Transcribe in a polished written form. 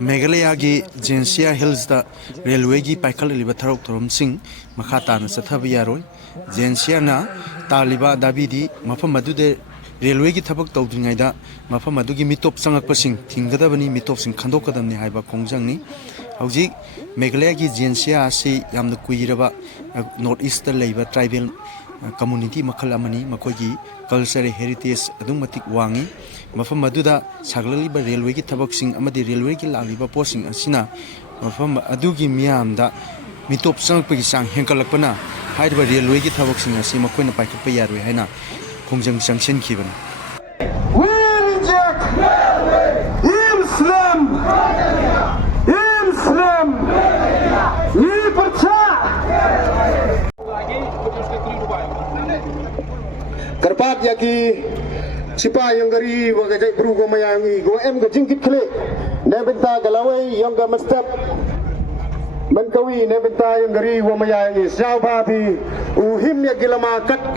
Meghalaya gi Jensia Hills da railway gi paikal liba tharok thorom sing makha ta na chathaba yaroi Jensia na taliba dabidi mafam adude railway gi thabak tawdringai da mafam adugi mitop changakpa sing thingdrabadi mitop sing khandokadamni haiba kongjangni hauji Meghalaya gi Jensia asi yamna kuiraba north east da leiba tribal community makhal amani makogi cultural heritage adum matik wangi mafam aduda saglaliba railway gi thabak sing amadi railway gi laliba posing asina mafam adugi miyamda mitop changpagi sang hengkalakpana haiba railway gi thabak sing asi makoina paikapa yaroi haina kongjang sanction khibana we reject Islam we Karpat yaki sipa yang gari wajai berugo mayangi go em go jingkit kle nebenta galawai yang ga mastap mankawi nebenta yang gari wa mayangi syabati uhim ya gilama kat